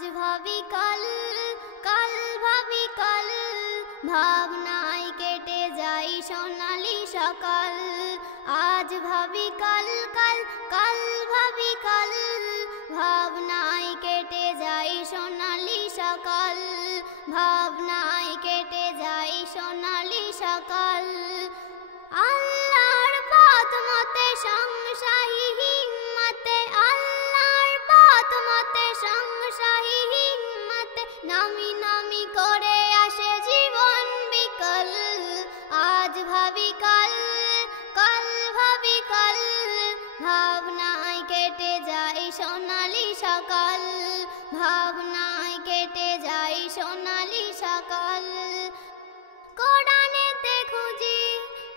আজ ভাবি কাল, কাল ভাবি কাল, ভাবনায় কেটে যাই সোনালি সকাল। আজ ভাবি কাল, কাল কাল ভাবি কাল, ভাবনায় কেটে যাই সোনালি সকাল। ভাবনায় কেটে যাই সোনালি সকাল। আল্লাহর পথ মতে সংসাহী হিম্মতে, আল্লাহর পথ মতে সংসাহী হিম্মতে, নামি নামি করে আসে জীবন বিকল। আজ ভাবি কাল, কাল ভাবি কাল, ভাবনায় কেটে যাই সোনালি সকাল। ভাবনায় কেটে যাই সোনালি সকাল। কোরআনেতে খুঁজি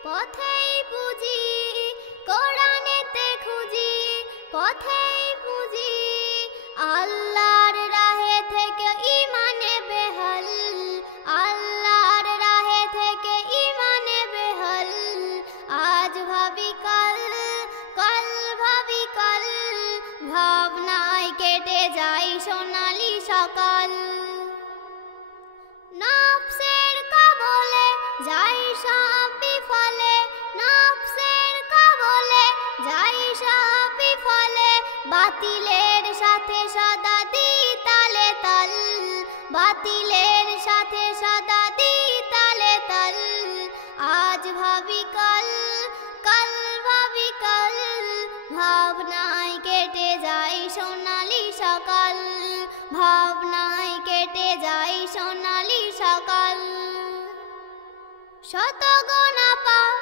পথেই বুঝি, কোরআনেতে খুঁজি পথেই বুঝি, আল্লাহর রাহে থেকে ইমানে বেহাল। আল্লাহর রাহে থেকে ইমানে বেহাল। আজ ভাবি কাল, কাল ভাবি কাল, ভাবনায় কেটে যাই সোনালি সকাল। নফসের কবলে যাই সব বিফলে, নফসের কবলে যাই সব বিফলে, বাতিলের সাথে সদা দিই তালে তাল। বাতিলের সাথে সদা দিই তালে তাল। আজ ভাবি কাল, কাল ভাবি কাল, ভাবনায় কেটে যাই সোনালি সকাল। ভাবনায় কেটে যাই সোনালি সকাল। শত গোনা পাপ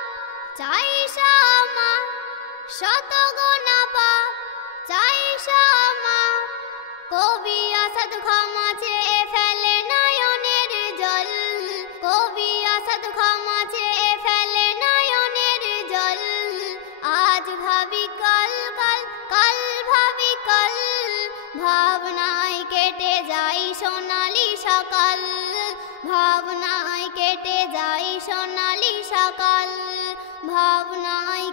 চাই ক্ষমা, শত গোনা পাপ চাই ক্ষমা, কবি আসাদ ক্ষমা চেয়ে ফেলে নয়নের জল। কবি আসাদ ক্ষমা চেয়ে ফেলে নয়নের জল। আজ ভাবি কাল, কাল কাল ভাবি কাল, ভাবনায় কেটে যাই সোনালি সকাল। ভাবনায় কেটে যাই সোনালি সকাল। ভাবনায়